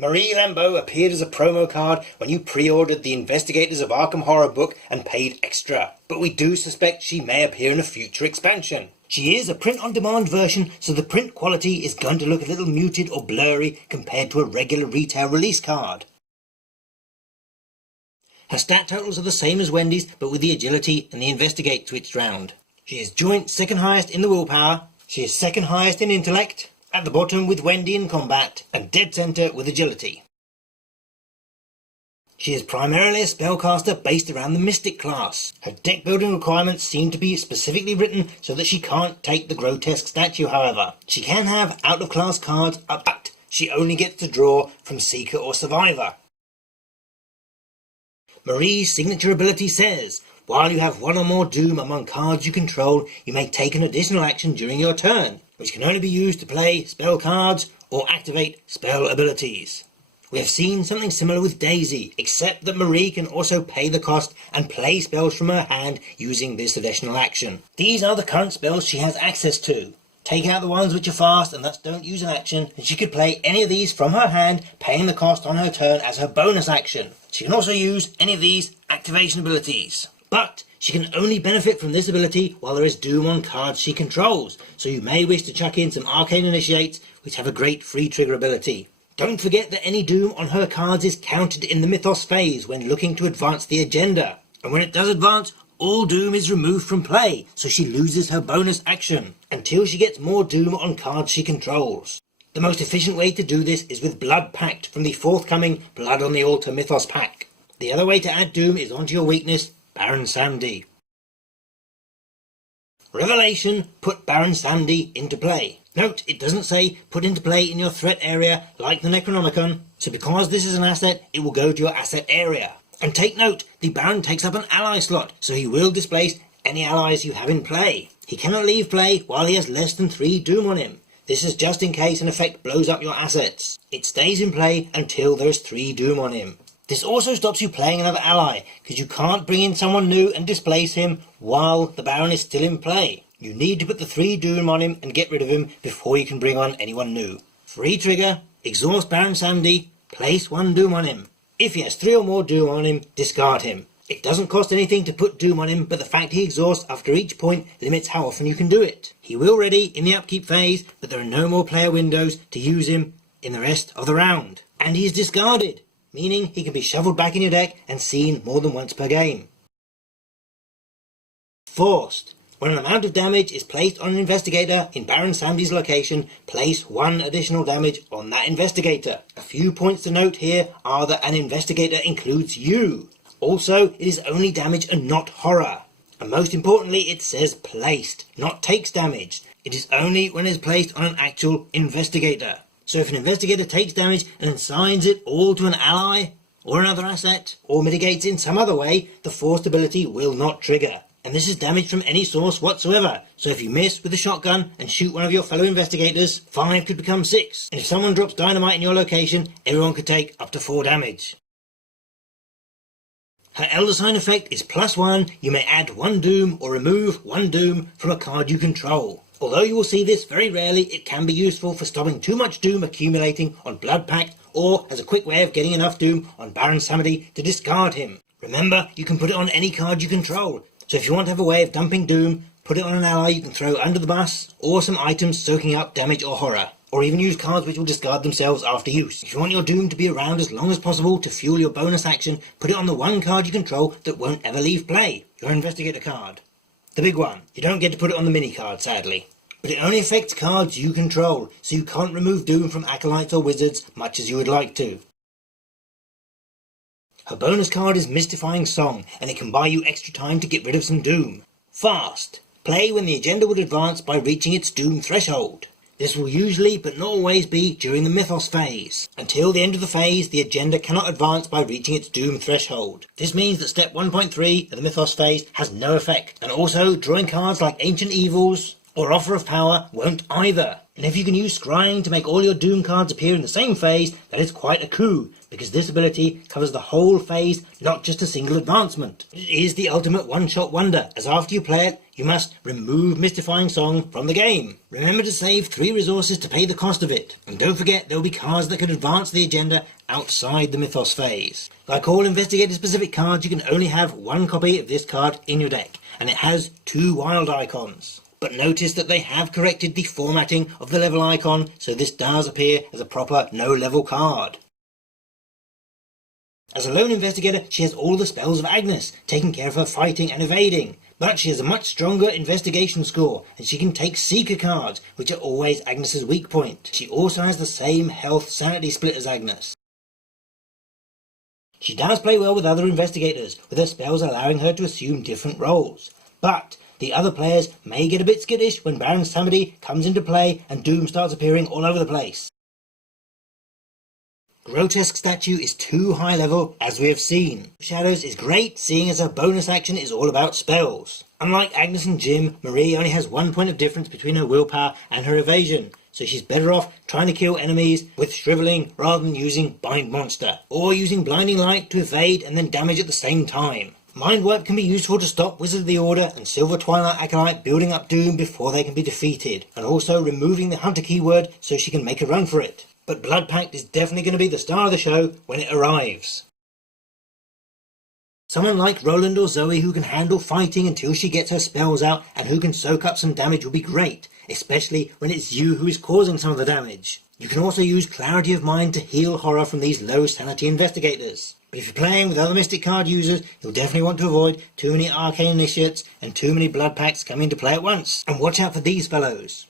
Marie Lambeau appeared as a promo card when you pre-ordered the Investigators of Arkham Horror book and paid extra, but we do suspect she may appear in a future expansion. She is a print-on-demand version, so the print quality is going to look a little muted or blurry compared to a regular retail release card. Her stat totals are the same as Wendy's, but with the agility and the investigate switched round. She is joint second highest in the willpower, she is second highest in intellect, at the bottom with Wendy in combat, and dead centre with agility. She is primarily a spellcaster based around the Mystic class. Her deck building requirements seem to be specifically written so that she can't take the grotesque statue, however. She can have out of class cards, but she only gets to draw from Seeker or Survivor. Marie's signature ability says, while you have one or more doom among cards you control, you may take an additional action during your turn, which can only be used to play spell cards or activate spell abilities. We have seen something similar with Daisy, except that Marie can also pay the cost and play spells from her hand using this additional action. These are the current spells she has access to. Take out the ones which are fast and thus don't use an action, and she could play any of these from her hand, paying the cost on her turn as her bonus action. She can also use any of these activation abilities. But she can only benefit from this ability while there is doom on cards she controls, so you may wish to chuck in some arcane initiates which have a great free trigger ability. Don't forget that any doom on her cards is counted in the mythos phase when looking to advance the agenda, and when it does advance, all doom is removed from play, so she loses her bonus action, until she gets more doom on cards she controls. The most efficient way to do this is with Blood Pact from the forthcoming Blood on the Altar mythos pack. The other way to add doom is onto your weakness, Baron Samedi. Revelation put Baron Samedi into play. Note, it doesn't say put into play in your threat area like the Necronomicon, so because this is an asset, it will go to your asset area. And take note, the Baron takes up an ally slot, so he will displace any allies you have in play. He cannot leave play while he has less than 3 doom on him. This is just in case an effect blows up your assets. It stays in play until there is 3 doom on him. This also stops you playing another ally, because you can't bring in someone new and displace him while the Baron is still in play. You need to put the 3 doom on him and get rid of him before you can bring on anyone new. Free trigger, exhaust Baron Samedi, place 1 doom on him. If he has 3 or more doom on him, discard him. It doesn't cost anything to put doom on him, but the fact he exhausts after each point limits how often you can do it. He will ready in the upkeep phase, but there are no more player windows to use him in the rest of the round. And he is discarded, meaning he can be shuffled back in your deck and seen more than once per game. Forced. When an amount of damage is placed on an investigator in Baron Samedi's location, place 1 additional damage on that investigator. A few points to note here are that an investigator includes you. Also, it is only damage and not horror. And most importantly, it says placed, not takes damage. It is only when it is placed on an actual investigator. So if an investigator takes damage and assigns it all to an ally, or another asset, or mitigates in some other way, the forced ability will not trigger. And this is damage from any source whatsoever, so if you miss with a shotgun and shoot one of your fellow investigators, 5 could become 6, and if someone drops dynamite in your location, everyone could take up to 4 damage. Her Elder Sign effect is +1, you may add 1 doom or remove 1 doom from a card you control. Although you will see this very rarely, it can be useful for stopping too much doom accumulating on Blood Pact, or as a quick way of getting enough doom on Baron Samedi to discard him. Remember, you can put it on any card you control. So if you want to have a way of dumping doom, put it on an ally you can throw under the bus, or some items soaking up damage or horror, or even use cards which will discard themselves after use. If you want your doom to be around as long as possible to fuel your bonus action, put it on the 1 card you control that won't ever leave play, your investigator card. The big one. You don't get to put it on the mini card, sadly. But it only affects cards you control, so you can't remove doom from acolytes or wizards much as you would like to. Her bonus card is Mystifying Song, and it can buy you extra time to get rid of some doom. Fast. Play when the agenda would advance by reaching its doom threshold. This will usually, but not always, be during the mythos phase. Until the end of the phase, the agenda cannot advance by reaching its doom threshold. This means that step 1.3 of the mythos phase has no effect, and also drawing cards like Ancient Evils or Offer of Power won't either. And if you can use Scrying to make all your doom cards appear in the same phase, that is quite a coup, because this ability covers the whole phase, not just a single advancement. It is the ultimate one-shot wonder, as after you play it, you must remove Mystifying Song from the game. Remember to save 3 resources to pay the cost of it, and don't forget there will be cards that can advance the agenda outside the Mythos phase. Like all Investigator-specific cards, you can only have one copy of this card in your deck, and it has 2 wild icons. But notice that they have corrected the formatting of the level icon, so this does appear as a proper no-level card. As a lone investigator, she has all the spells of Agnes, taking care of her fighting and evading. But she has a much stronger investigation score, and she can take Seeker cards, which are always Agnes's weak point. She also has the same health sanity split as Agnes. She does play well with other investigators, with her spells allowing her to assume different roles. But the other players may get a bit skittish when Baron Samedi comes into play and Doom starts appearing all over the place. Grotesque Statue is too high level, as we have seen. Shadows is great, seeing as her bonus action is all about spells. Unlike Agnes and Jim, Marie only has 1 point of difference between her willpower and her evasion, so she's better off trying to kill enemies with Shriveling rather than using Bind Monster, or using Blinding Light to evade and then damage at the same time. Mind Wipe can be useful to stop Wizard of the Order and Silver Twilight Acolyte building up Doom before they can be defeated, and also removing the Hunter keyword so she can make a run for it. But Blood Pact is definitely going to be the star of the show when it arrives. Someone like Roland or Zoe who can handle fighting until she gets her spells out and who can soak up some damage will be great, especially when it's you who is causing some of the damage. You can also use Clarity of Mind to heal horror from these low sanity investigators. But if you're playing with other Mystic card users, you'll definitely want to avoid too many Arcane Initiates and too many Blood Pacts coming into play at once. And watch out for these fellows.